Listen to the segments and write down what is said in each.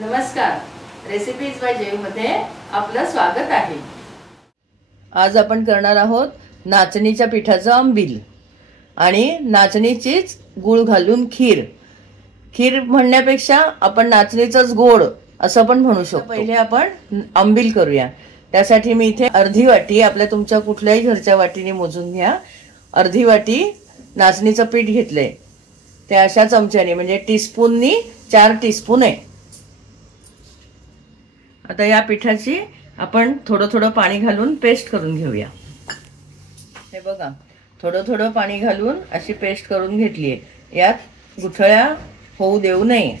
नमस्कार, recipes bye जय मध्ये आपलं स्वागत आहे। आज आपण करणार आहोत नाचणीच्या पिठाचं आंबील आणि नाचणीचीच गुळ घालून खीर। खीर म्हणण्यापेक्षा आपण नाचणीचंच गोड असं पण म्हणू शकतो। पहिले आपण आंबील करूया। त्यासाठी मी इथे अर्धी वाटी, आपल्या तुमच्या कुठल्याही घरच्या वाटीने मोजून घ्या, अर्धी वाटी नाचणीचं पीठ घेतलंय। ते अशा चमच्याने म्हणजे टीस्पूननी 4 टीस्पून आहे। आता या पिठाची आपण थोडं थोडं पाणी घालून पेस्ट करून घेऊया। हे बघा, थोडं थोडं पाणी घालून अशी पेस्ट करून घेतली आहे। यात गुठळ्या होऊ देऊ नये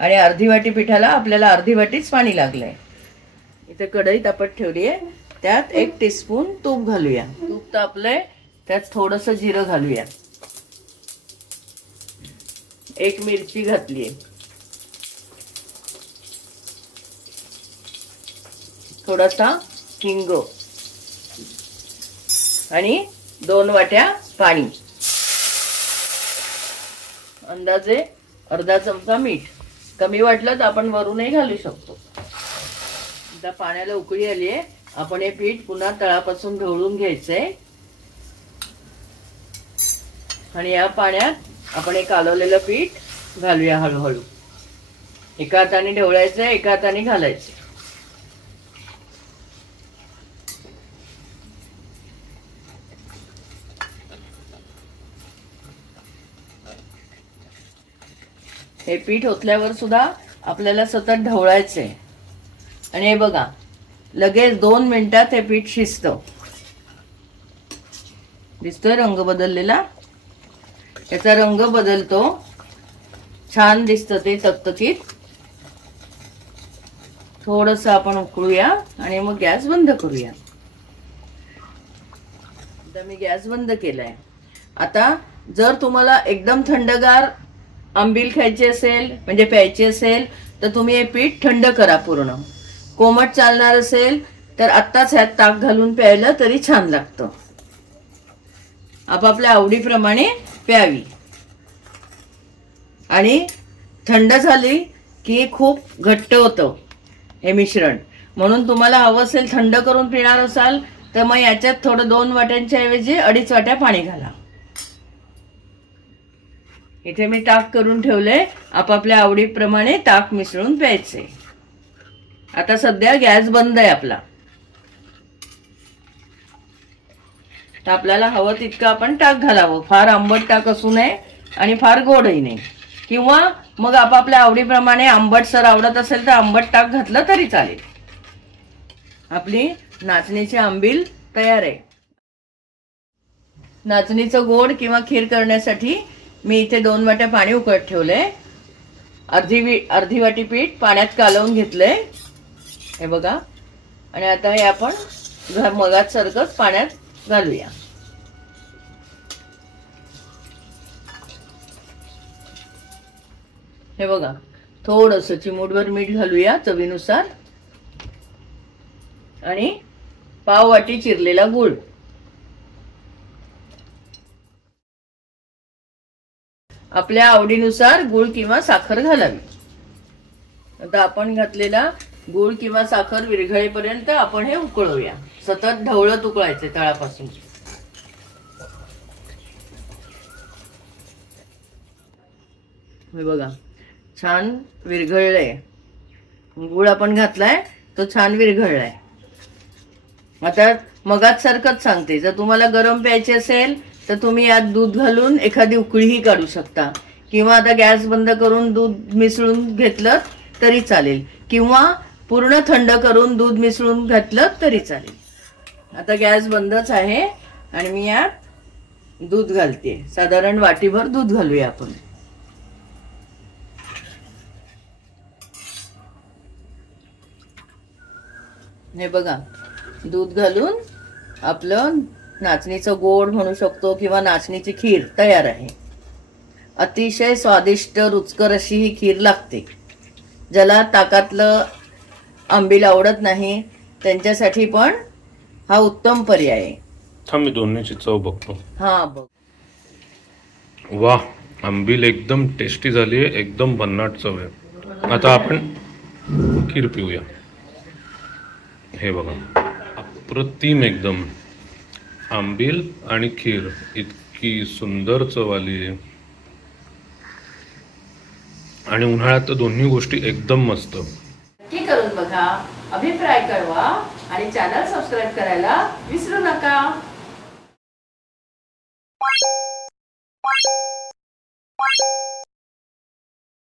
आणि अर्धी वाटी पिठाला आपल्याला अर्धी वाटीच पाणी लागलंय। इथे कढईत आपण ठेवली आहे, त्यात 1 टीस्पून तूप घालूया। तूप तापलंय, त्यात थोडंसं जिरं घालूया। 1 मिरची घातली आहे, थोडासा हिंग आणि 2 वाट्या पाणी, अंदाजे अर्धा चमचा मीठ। कमी वाटलं तर आपण वरूनही घालू शकतो। आता पाण्याला उकळी आली आहे, आपण हे पीठ पुन्हा तळापासून ढवळून घ्यायचंय आणि या पाण्यात आपण हे कालवलेलं पीठ घालूया हळूहळू। एका हाताने ढवळायचं, एका हाताने घालायचं। हे पीठ ओतल्यावर सुद्धा आपल्याला सतत ढवळायचंय आणि हे बघा, लगेच 2 मिनिटात हे पीठ शिजतं। दिसतोय रंग बदललेला? याचा रंग बदलतो, छान दिसतं ते तकतकीत। थोडंसं आपण उकळूया आणि मग गॅस बंद करूया। आता मी गॅस बंद केलाय। आता जर तुम्हाला एकदम थंडगार आंबील खायची असेल, म्हणजे प्यायची असेल, तर तुम्ही हे पीठ थंड करा पूर्ण। कोमट चालणार असेल तर आत्ताच ह्यात ताक घालून प्यायला तरी छान लागतं। आपापल्या आवडीप्रमाणे प्यावी आणि थंड झाली की खूप घट्ट होतं हे मिश्रण, म्हणून तुम्हाला हवं असेल थंड करून पिणार असाल तर मग याच्यात थोडं 2 वाट्यांच्या ऐवजी 2.5 वाट्या पाणी घाला। इथे मी ताक करून ठेवले, आपापल्या आवडीप्रमाणे ताक मिसळून प्यायचे। आता सध्या गॅस बंद आहे आपला। तर आपल्याला हवं तितकं आपण ताक घालावं, फार आंबट ताक असू नये आणि फार गोडही नाही, किंवा मग आपापल्या आवडीप्रमाणे आंबटसर आवडत असेल तर आंबट ताक घातलं तरी चालेल। आपली नाचणीची आंबील तयार आहे। नाचणीचं गोड किंवा खीर करण्यासाठी मी इथे 2 वाट्या पाणी उकळत ठेवलंय। अर्धी वाटी पीठ पाण्यात कालवून घेतलंय, हे बघा। आणि आता हे आपण मगात सारखंच पाण्यात घालूया। हे बघा, थोडंसं चिमूटभर मीठ घालूया चवीनुसार आणि पाव वाटी चिरलेला गूळ। आपल्या आवडीनुसार गूळ किंवा साखर घालावी। आता आपण घातलेला गूळ किंवा साखर विरघळेपर्यंत आपण हे उकळूया। सतत ढवळत उकळायचे तळापासून। हे बघा, छान विरघळलंय। गूळ आपण घातलाय तो छान विरघळलाय। आता मगाच सारखंच सांगते, जर तुम्हाला गरम प्यायचे असेल तर तुम्ही यात दूध घालून एखादी उकळीही काढू शकता, किंवा आता गॅस बंद करून दूध मिसळून घेतलं तरी चालेल, किंवा पूर्ण थंड करून दूध मिसळून घातलं तरी चालेल। आता गॅस बंदच आहे आणि मी यात दूध घालते। साधारण वाटीभर दूध घालूया आपण। हे बघा, दूध घालून आपलं नाचणीचं गोड म्हणू शकतो किंवा नाचणीची खीर तयार आहे। अतिशय स्वादिष्ट रुचकर अशी ही खीर लागते। ज्याला ताकातलं आंबील आवडत नाही त्यांच्यासाठी पण हा उत्तम पर्याय आहे। मी दोन्हीची चव बघतो। हा बघ, वाह, आंबील एकदम टेस्टी झाली आहे, एकदम भन्नाट चव आहे। आता आपण खीर पिऊया. हे बघा, अप्रतिम एकदम आंबील आणि खीर इतकी सुंदर चव आली आहे. आणि उन्हाळ्यात तर दोन्ही गोष्टी एकदम मस्त. नक्की करून बघा, अभिप्राय कळवा आणि चॅनल सबस्क्राईब करायला विसरू नका.